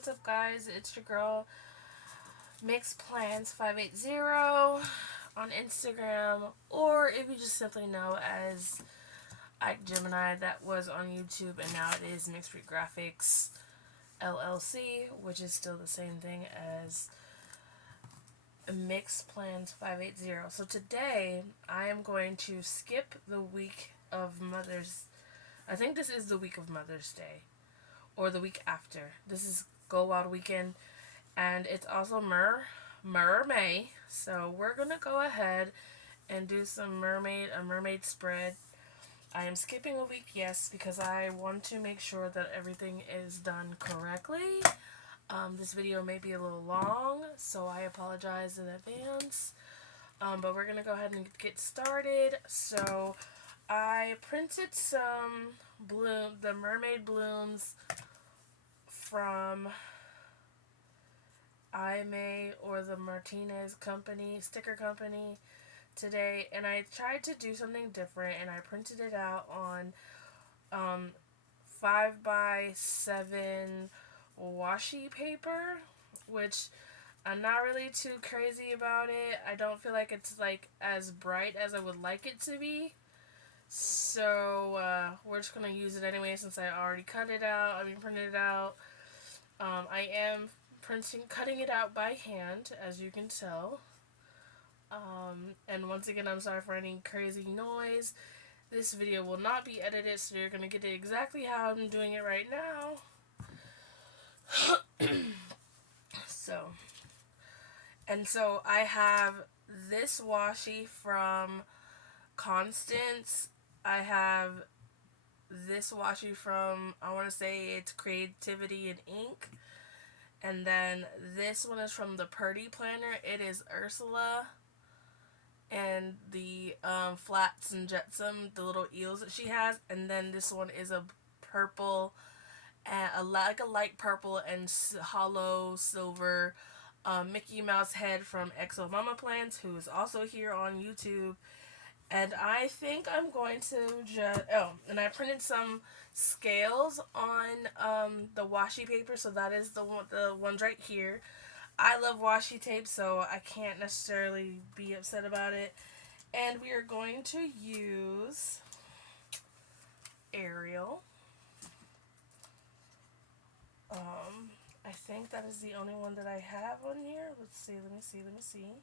what's up guys? It's your girl MixPlans580 on Instagram, or if you just simply know as Ike Gemini, that was on YouTube and now it is Mixed Breed Graphics LLC, which is still the same thing as MixPlans580. So today I am going to skip the week of I think this is the week of Mother's Day, or the week after. This is Go Wild Weekend, and it's also Mer May. So we're gonna go ahead and do some mermaid spread. I am skipping a week, yes, because I want to make sure that everything is done correctly. This video may be a little long, so I apologize in advance. But we're gonna go ahead and get started. So I printed some the mermaid blooms from I May or the Martinez sticker company today, and I tried to do something different, and I printed it out on 5x7 washi paper, which I'm not really too crazy about it. I don't feel like it's like as bright as I would like it to be. So we're just gonna use it anyway since I already printed it out. I am cutting it out by hand, as you can tell. And once again, I'm sorry for any crazy noise. This video will not be edited, so you're gonna get it exactly how I'm doing it right now. So I have this washi from Constance. I have this washi from, I want to say it's Creativity and Ink. And then this one is from the Purdy Planner. It is Ursula. And the Flats and Jetsam, the little eels that she has. And then this one is a purple, like a light purple and hollow silver Mickey Mouse head from Xomamaplans, who is also here on YouTube. And I think I'm going to and I printed some scales on the washi paper, so that is the ones right here. I love washi tape, so I can't necessarily be upset about it. And we are going to use Arial. I think that is the only one that I have on here. Let's see, let me see.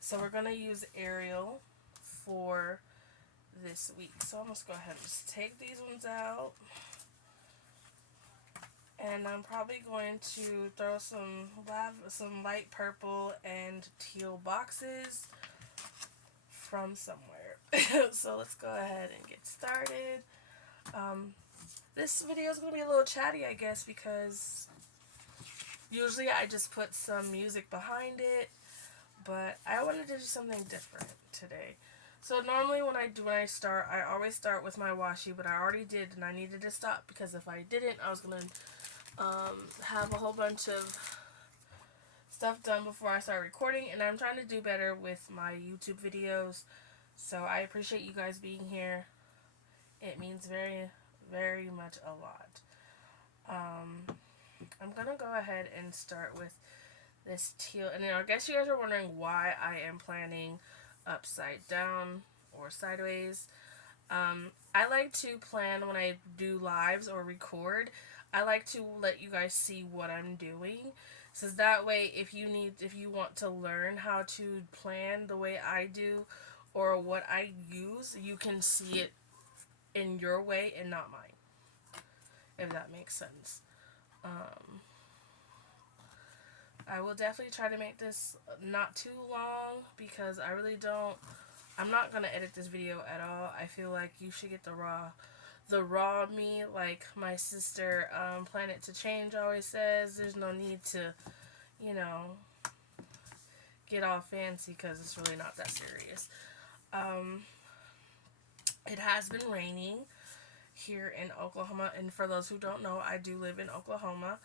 So we're going to use Arial for this week. So I'm just go ahead and just take these ones out, and I'm probably going to throw some light purple and teal boxes from somewhere. So let's go ahead and get started. This video is going to be a little chatty, I guess, because usually I just put some music behind it, but I wanted to do something different today. So normally when I start, I always start with my washi, but I already did, and I needed to stop because if I didn't, I was going to have a whole bunch of stuff done before I start recording, and I'm trying to do better with my YouTube videos. So I appreciate you guys being here. It means very, very much a lot. I'm going to go ahead and start with this teal, and I guess you guys are wondering why I am planning upside down or sideways. I like to plan when I do lives or record. I like to let you guys see what I'm doing, so that way if you want to learn how to plan the way I do or what I use, you can see it in your way and not mine, if that makes sense. I will definitely try to make this not too long because I'm not going to edit this video at all. I feel like you should get the raw me, like my sister Planet to Change always says. There's no need to, get all fancy because it's really not that serious. It has been raining here in Oklahoma, and for those who don't know, I do live in Oklahoma.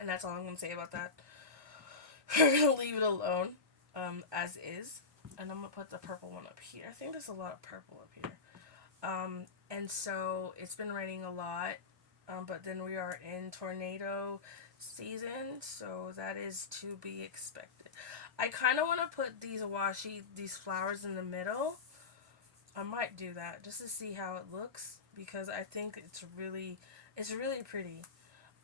And that's all I'm going to say about that. We're going to leave it alone as is. And I'm going to put the purple one up here. I think there's a lot of purple up here. And so it's been raining a lot. but then we are in tornado season, so that is to be expected. I kind of want to put these flowers in the middle. I might do that just to see how it looks because I think it's really pretty.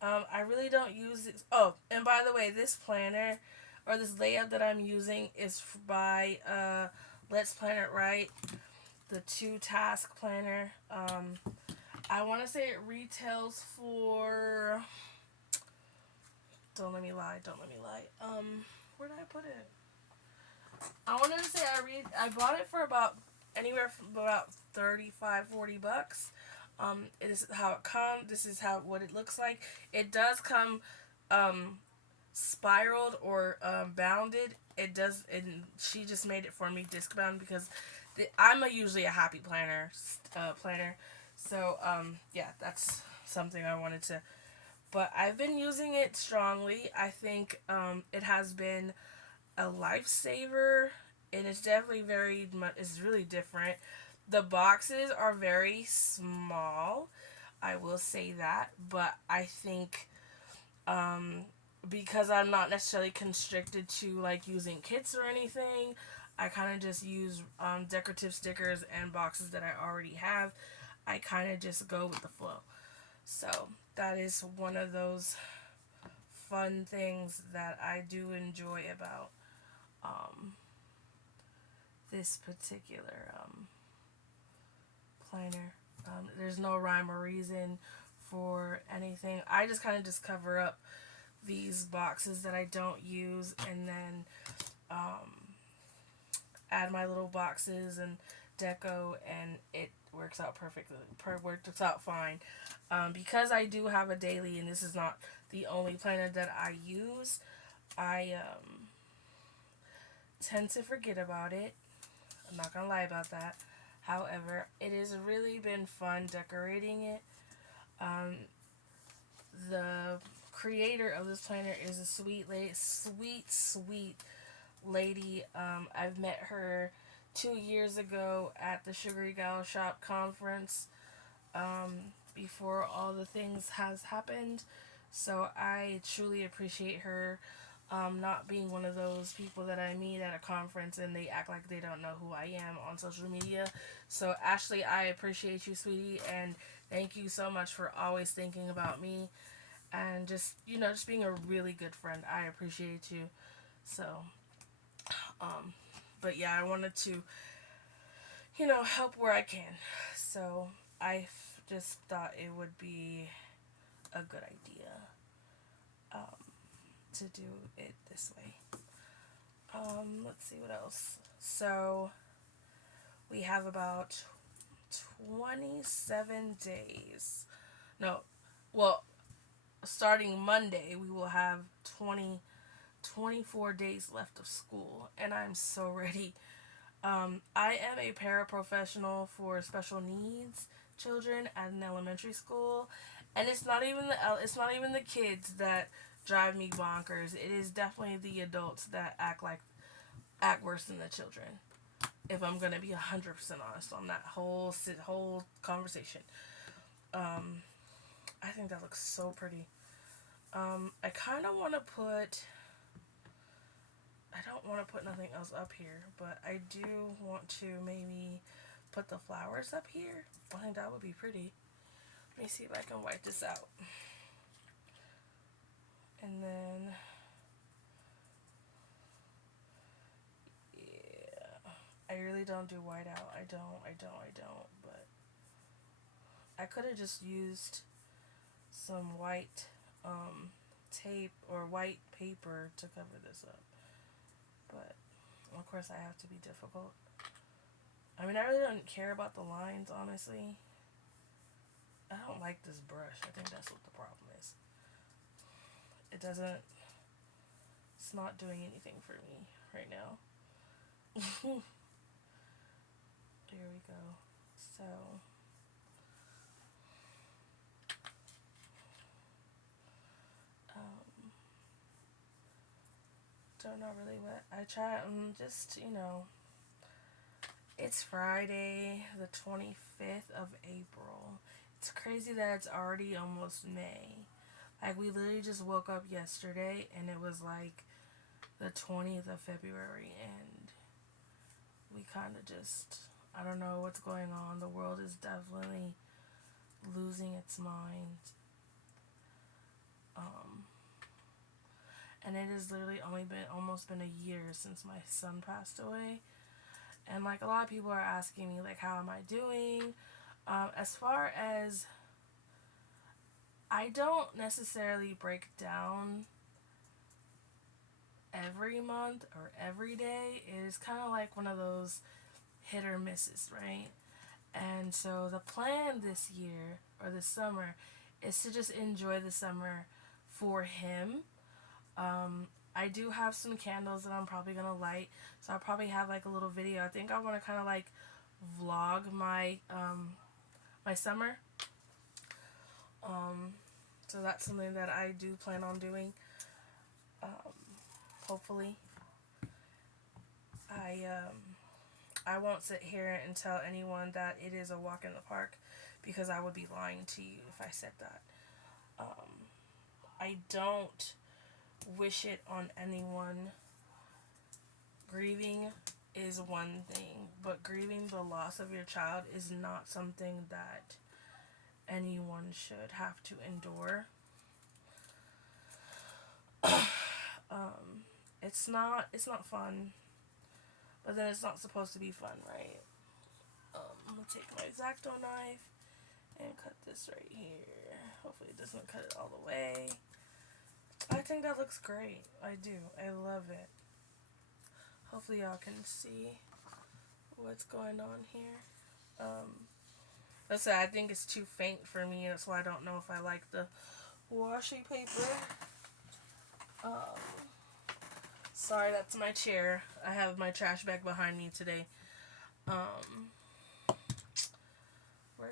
I really don't use it. Oh, and by the way, this planner or this layout that I'm using is by Let's Plan It Right, the 2 task planner. I want to say it retails for. Don't let me lie. Don't let me lie. Where did I put it? I wanted to say I bought it for about anywhere from about 35, $40. It is how it comes. This is how what it looks like. It does come um, spiraled or bounded. It does, and she just made it for me disc bound because usually a happy planner. So yeah, that's something I wanted to. But I've been using it strongly. I think it has been a lifesaver, and it's definitely very much. It's really different. The boxes are very small. I will say that, but I think um, because I'm not necessarily constricted to like using kits or anything, I kind of just use decorative stickers and boxes that I already have. I kind of just go with the flow. So that is one of those fun things that I do enjoy about um, this particular planner. There's no rhyme or reason for anything. I just kind of just cover up these boxes that I don't use and then add my little boxes and deco, and it works out perfectly. Works out fine. Because I do have a daily, and this is not the only planner that I use, I tend to forget about it. I'm not gonna lie about that. However, it has really been fun decorating it. Um, the creator of this planner is a sweet lady, sweet lady. I've met her 2 years ago at the Sugary Gal Shop conference. Before all the things has happened, so I truly appreciate her. Not being one of those people that I meet at a conference and they act like they don't know who I am on social media. So Ashley, I appreciate you, sweetie, and thank you so much for always thinking about me and just being a really good friend. I appreciate you. So, but yeah, I wanted to, help where I can. So just thought it would be a good idea to do it this way. Let's see what else. So we have about 27 days. No, well, starting Monday, we will have 24 days left of school, and I'm so ready. I am a paraprofessional for special needs children at an elementary school, and it's not even the kids that drive me bonkers. It is definitely the adults that act worse than the children. If I'm gonna be 100% honest on that whole conversation, I think that looks so pretty. I kind of want to put. I don't want to put nothing else up here, but I do want to maybe put the flowers up here. I think that would be pretty. Let me see if I can wipe this out. And then, yeah, I really don't do white out. I don't, but I could have just used some white tape or white paper to cover this up. But, of course, I have to be difficult. I mean, I really don't care about the lines, honestly. I don't like this brush. I think that's what the problem is. It's not doing anything for me right now. Here we go. So, don't know really what I try. It's Friday, the 25th of April. It's crazy that it's already almost May. Like, we literally just woke up yesterday and it was like the 20th of February, and we kind of just, I don't know what's going on. The world is definitely losing its mind. And it has literally only been almost been a year since my son passed away. And like, a lot of people are asking me like, how am I doing? As far as, I don't necessarily break down every month or every day. It is kind of like one of those hit or misses, right? And so the plan this year or this summer is to just enjoy the summer for him. I do have some candles that I'm probably gonna light, so I'll probably have like a little video. I think I want to kind of like vlog my my summer. So that's something that I do plan on doing. Hopefully, I won't sit here and tell anyone that it is a walk in the park, because I would be lying to you if I said that. I don't wish it on anyone. Grieving is one thing, but grieving the loss of your child is not something that anyone should have to endure. It's not fun, but then it's not supposed to be fun, right? I'm gonna take my X-Acto knife and cut this right here. Hopefully it doesn't cut it all the way. I think that looks great. I do. I love it. Hopefully y'all can see what's going on here. Let's say I think it's too faint for me, that's why I don't know if I like the washi paper. Sorry, that's my chair. I have my trash bag behind me today. We're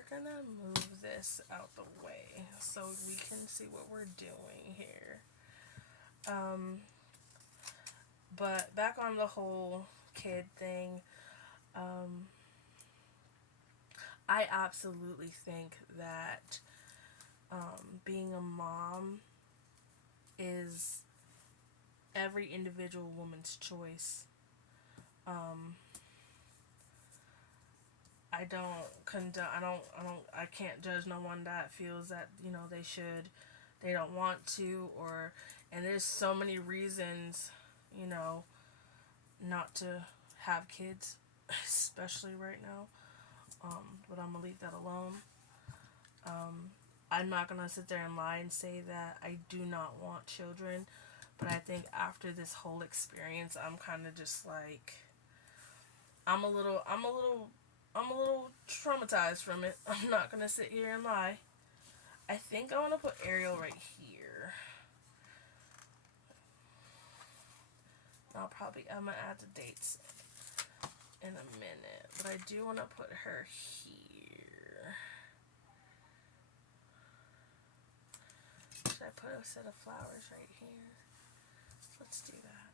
gonna move this out the way so we can see what we're doing here. But back on the whole kid thing, I absolutely think that being a mom is every individual woman's choice. I don't condone, I can't judge no one that feels that, they don't want to, and there's so many reasons, not to have kids, especially right now. But I'm gonna leave that alone. I'm not gonna sit there and lie and say that I do not want children, but I think after this whole experience, I'm kind of just like, I'm a little traumatized from it. I'm not gonna sit here and lie. I think I want to put Ariel right here. I'm gonna add the dates in a minute, but I do want to put her here. Should I put a set of flowers right here? Let's do that.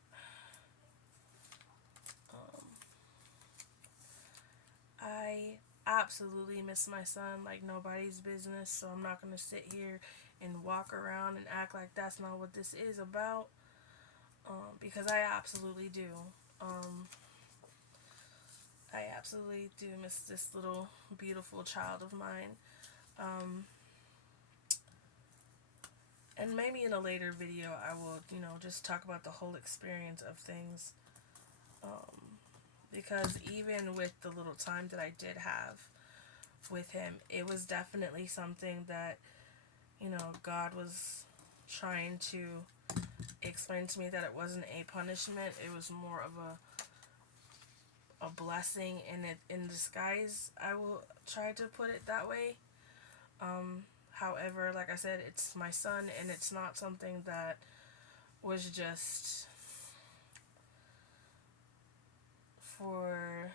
I absolutely miss my son like nobody's business, so I'm not gonna sit here and walk around and act like that's not what this is about, because I absolutely do. I absolutely do miss this little beautiful child of mine. And maybe in a later video I will, just talk about the whole experience of things. Because even with the little time that I did have with him, it was definitely something that, God was trying to explain to me, that it wasn't a punishment. It was more of a blessing in disguise. I will try to put it that way. However, like I said, it's my son, and it's not something that was just for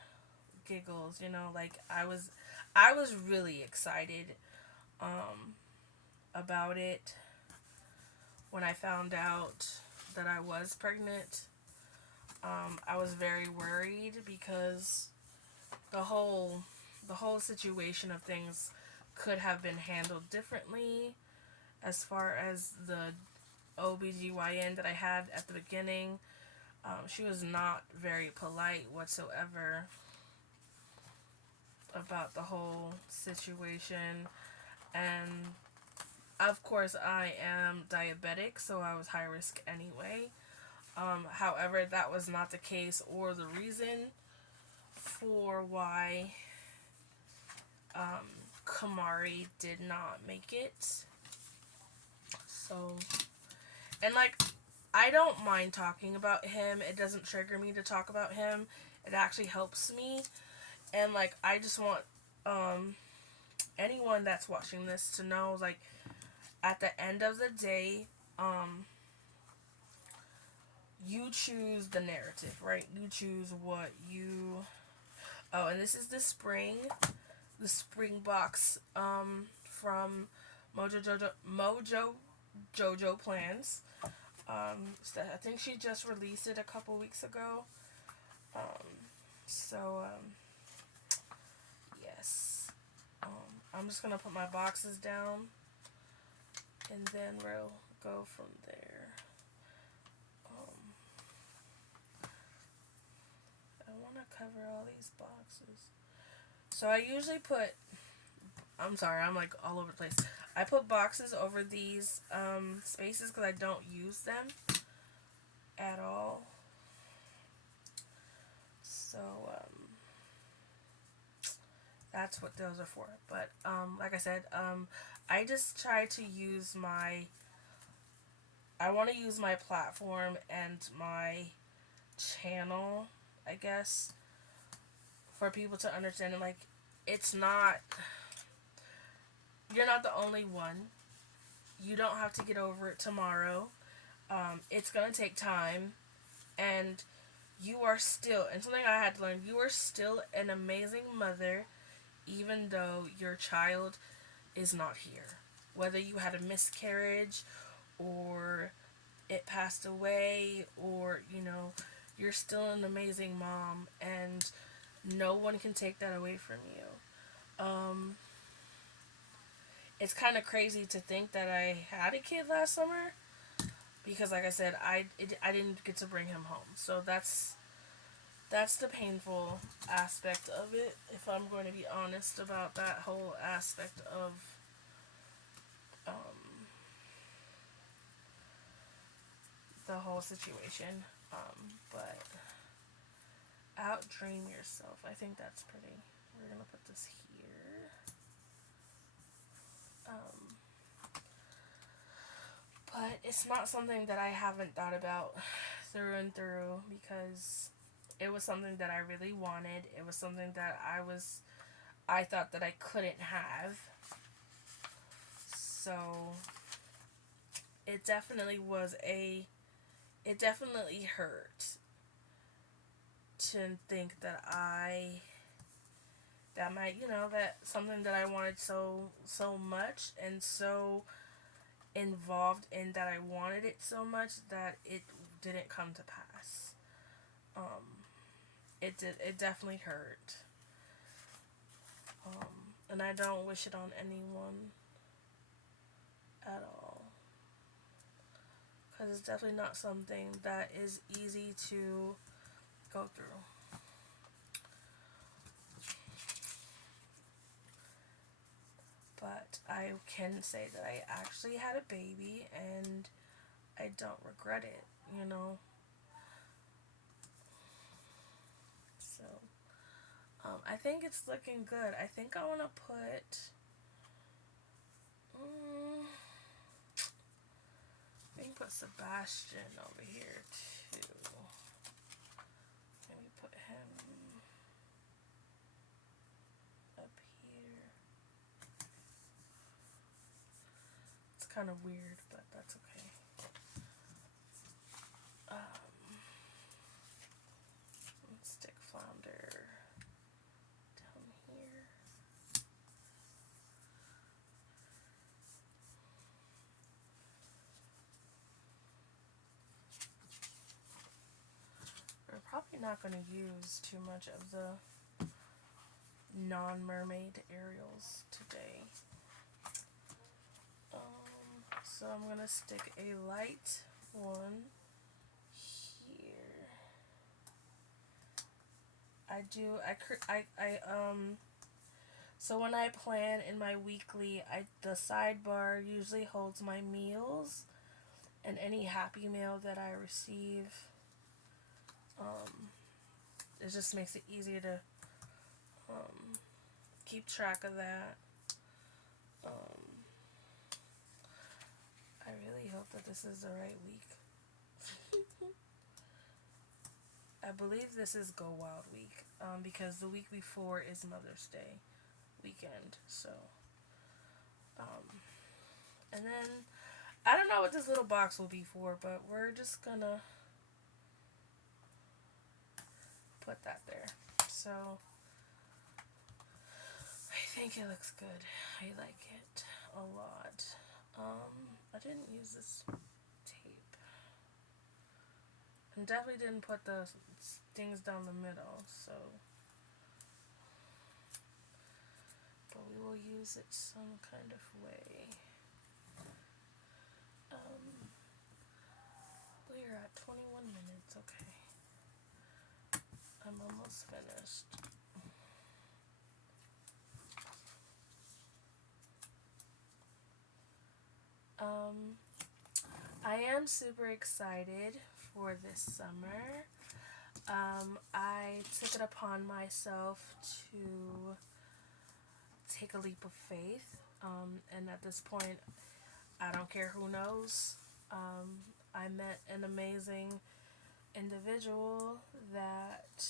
giggles, like I was really excited about it when I found out that I was pregnant. I was very worried because the whole situation of things could have been handled differently as far as the OBGYN that I had at the beginning. She was not very polite whatsoever about the whole situation. And of course, I am diabetic, so I was high risk anyway. However, that was not the case or the reason for why Kamari did not make it. So, and like, I don't mind talking about him. It doesn't trigger me to talk about him. It actually helps me. And like, I just want anyone that's watching this to know, like, at the end of the day, you choose the narrative, right? You choose what you... Oh, and this is the spring box from MojoJojoPlans. So I think she just released it a couple weeks ago. Yes. I'm just gonna put my boxes down, and then we'll go from there. I want to cover all these boxes. So I usually put... I'm sorry, I'm like all over the place. I put boxes over these spaces because I don't use them at all. So that's what those are for. But like I said, I just try to use my... I want to use my platform and my channel, I guess, for people to understand. Like, it's not... You're not the only one. You don't have to get over it tomorrow. It's going to take time. And you are still... And something I had to learn, you are still an amazing mother, even though your child is not here. Whether you had a miscarriage, or it passed away, or, you know, you're still an amazing mom, and no one can take that away from you. It's kind of crazy to think that I had a kid last summer, because like I said, I didn't get to bring him home. So that's the painful aspect of it, if I'm going to be honest about that whole aspect of the whole situation. But outdream yourself. I think that's pretty. We're gonna put this here. But it's not something that I haven't thought about through and through, because it was something that I really wanted. It was something that I thought that I couldn't have. So it definitely it definitely hurt to think that that something that I wanted so much, and so involved in that I wanted it so much, that it didn't come to pass. It definitely hurt. And I don't wish it on anyone at all, because it's definitely not something that is easy to go through. But I can say that I actually had a baby, and I don't regret it, you know. So I think it's looking good. I think I want to put we can put Sebastian over here too. Let me put him up here. It's kind of weird, but that's okay. Let's stick Flounder down here. We're probably not going to use too much of non-mermaid Ariels today. So I'm gonna stick a light one here. So when I plan in my weekly, the sidebar usually holds my meals and any happy mail that I receive. It just makes it easier to keep track of that. I really hope that this is the right week. I believe this is Go Wild week, because the week before is Mother's Day weekend. So, and then I don't know what this little box will be for, but we're just gonna put that there. So I think it looks good. I like it a lot. I didn't use this tape. And definitely didn't put the things down the middle, so. But we will use it some kind of way. We're at 21 minutes, okay. I'm almost finished. I am super excited for this summer. I took it upon myself to take a leap of faith, and at this point, I don't care who knows. I met an amazing individual that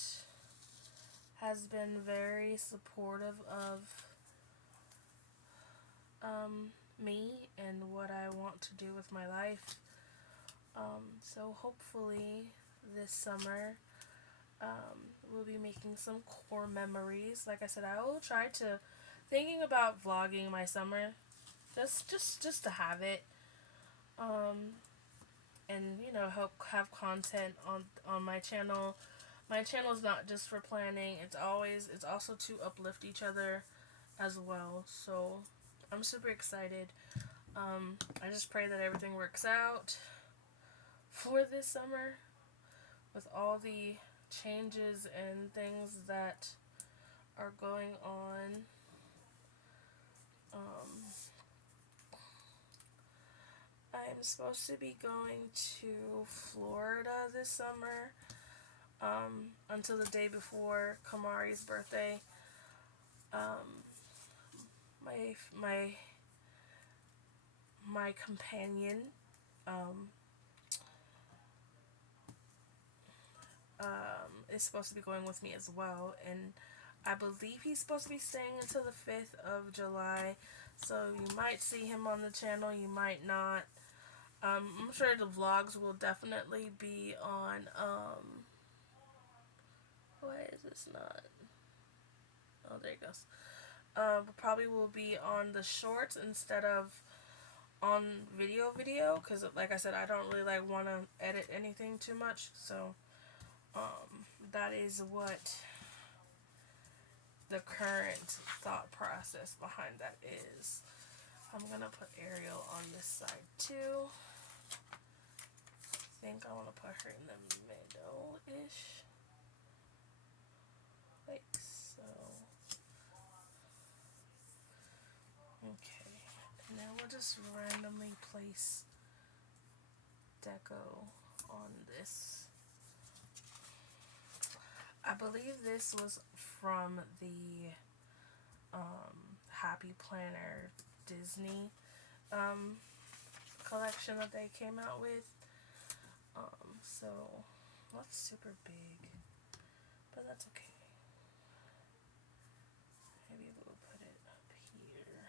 has been very supportive of me and what I want to do with my life. So hopefully this summer we'll be making some core memories. Like I said, I will try to thinking about vlogging my summer, just to have it, and you know, help have content on my channel. My channel is not just for planning; it's also to uplift each other as well. So I'm super excited. I just pray that everything works out for this summer with all the changes and things that are going on. I'm supposed to be going to Florida this summer, until the day before Kamari's birthday. My companion, is supposed to be going with me as well, and I believe he's supposed to be staying until the 5th of July, so you might see him on the channel, you might not. I'm sure the vlogs will definitely be on, why is this not, oh, there it goes. Probably will be on the shorts instead of on video, because like I said, I don't really like want to edit anything too much, so that is what the current thought process behind that is. I'm gonna put Ariel on this side too. I think I want to put her in the middle-ish, like so. Okay, and now we'll just randomly place deco on this. I believe this was from the Happy Planner Disney collection that they came out with. So that's super big, but that's okay. Maybe we'll put it up here.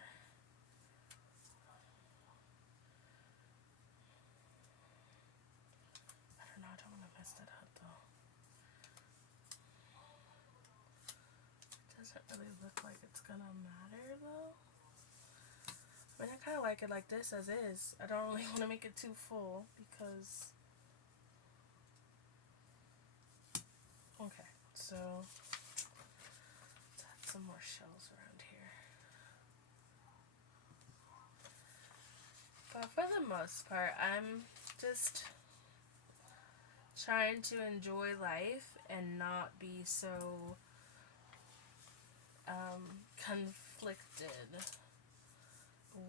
I don't know, I don't want to mess that up though. It doesn't really look like it's gonna matter though. I mean, I kind of like it like this as is. I don't really want to make it too full because, okay, so that's some more shells around here. But for the most part, I'm just trying to enjoy life and not be so conflicted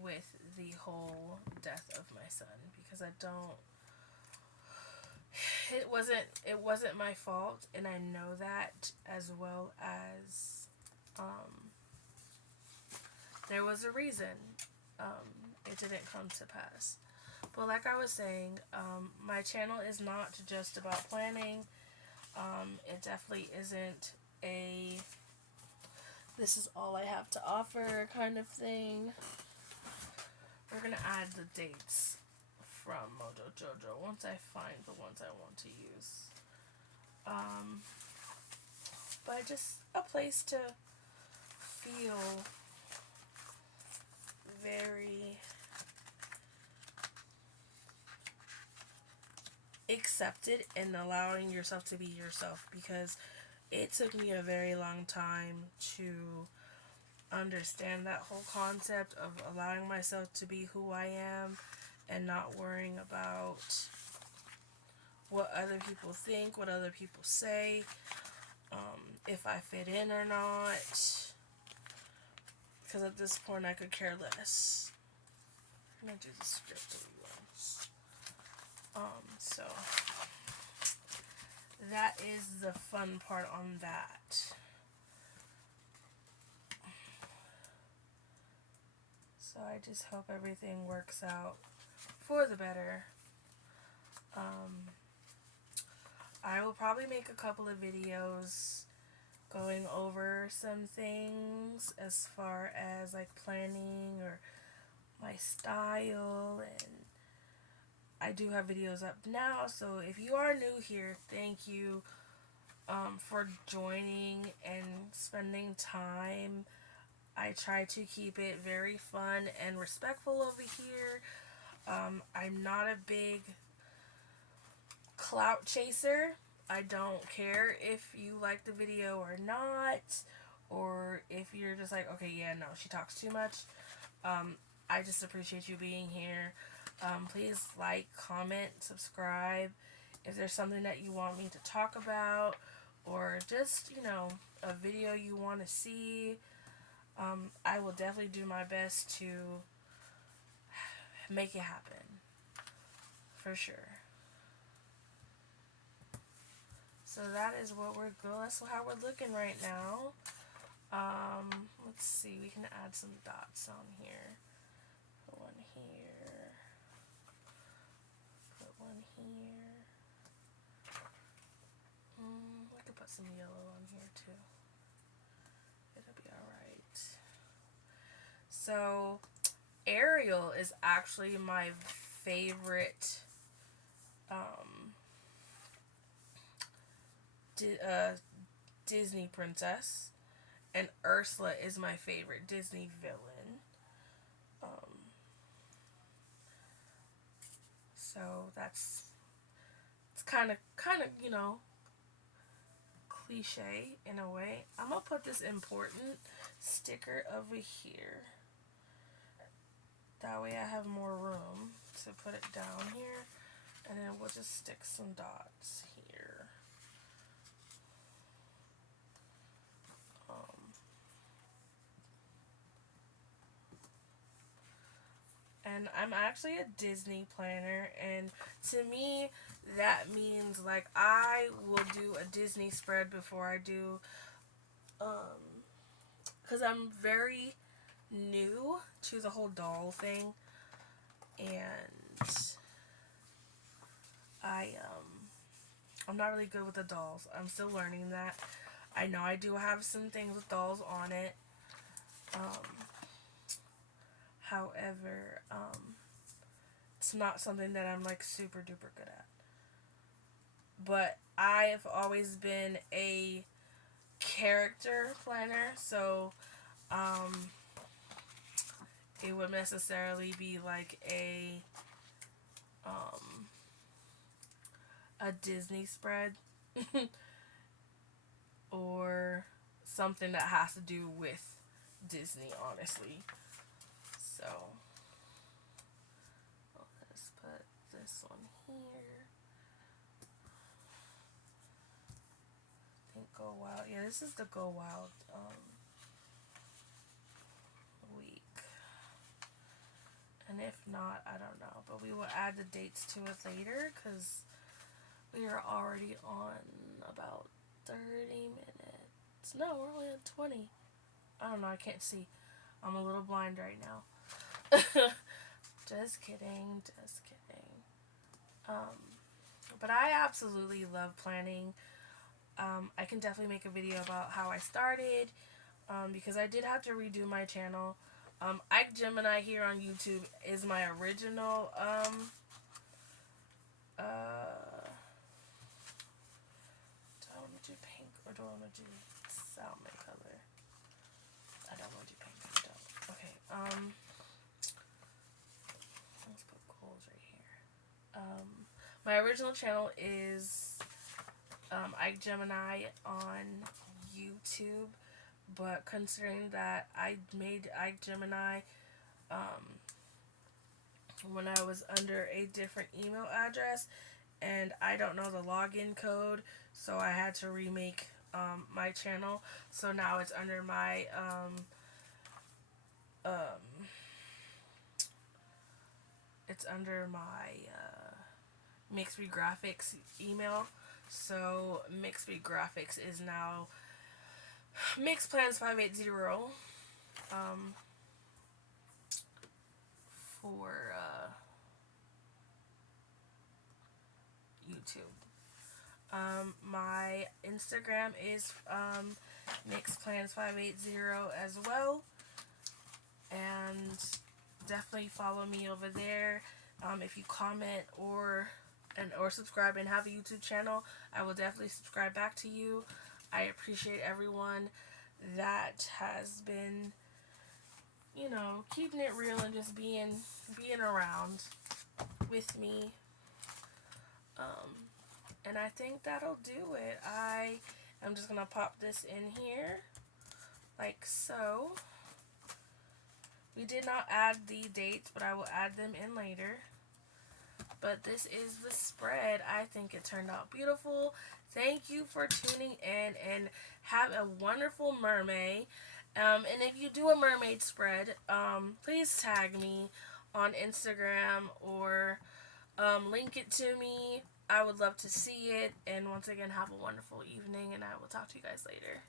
with the whole death of my son, because I don't, it wasn't my fault, and I know that, as well as there was a reason it didn't come to pass. But like I was saying, my channel is not just about planning. It definitely isn't a this is all I have to offer kind of thing. We're gonna add the dates from MojoJojo once I find the ones I want to use. But just a place to feel very accepted and allowing yourself to be yourself, because it took me a very long time to understand that whole concept of allowing myself to be who I am and not worrying about what other people think, what other people say, if I fit in or not, because at this point I could care less. I'm going to do the script once. So that is the fun part on that. So I just hope everything works out for the better. I will probably make a couple of videos going over some things as far as like planning or my style, and I do have videos up now, so if you are new here, thank you for joining and spending time. I try to keep it very fun and respectful over here. I'm not a big clout chaser. I don't care if you like the video or not, or if you're just like, okay, yeah, no, she talks too much. I just appreciate you being here. Please like, comment, subscribe. If there's something that you want me to talk about, or just, you know, a video you want to see, I will definitely do my best to make it happen, for sure. So that is what we're good. That's how we're looking right now. Let's see. We can add some dots on here. Put one here. Put one here. I could put some yellow on here too. It'll be alright. So Ariel is actually my favorite Disney princess, and Ursula is my favorite Disney villain. So it's kind of, you know, cliche in a way. I'm gonna put this important sticker over here. That way I have more room to put it down here, and then we'll just stick some dots here. And I'm actually a Disney planner, and to me that means like I will do a Disney spread before I do, because I'm very new to the whole doll thing, and I'm not really good with the dolls. I'm still learning that. I know I do have some things with dolls on it. However, it's not something that I'm like super duper good at. But I have always been a character planner, so it would necessarily be like a Disney spread or something that has to do with Disney, honestly. So let's put this one here. I think Go Wild. Yeah, this is the Go Wild week. And if not, I don't know. But we will add the dates to it later because we are already on about 30 minutes. No, we're only at 20. I don't know. I can't see. I'm a little blind right now. Just kidding. Just kidding. But I absolutely love planning. I can definitely make a video about how I started because I did have to redo my channel. Gemini here on YouTube is my original do I want to do pink or do I want to do salmon color? I don't want to do pink. I don't. Okay. Let's put gold right here. My original channel is Gemini on YouTube, but considering that I made Gemini when I was under a different email address, and I don't know the login code, so I had to remake my channel. So now it's under my Mxdbreed25 email. So Mxdbreed25 is now MxDbreed25 for YouTube. My Instagram is MxDbreed25 as well, and definitely follow me over there. If you comment or subscribe and have a YouTube channel, I will definitely subscribe back to you. I appreciate everyone that has been, keeping it real and just being around with me. And I think that'll do it. I'm just gonna pop this in here like so. We did not add the dates, but I will add them in later. But this is the spread. I think it turned out beautiful. Thank you for tuning in, and have a wonderful Mer May. And if you do a mermaid spread, please tag me on Instagram or link it to me. I would love to see it. And once again, have a wonderful evening, and I will talk to you guys later.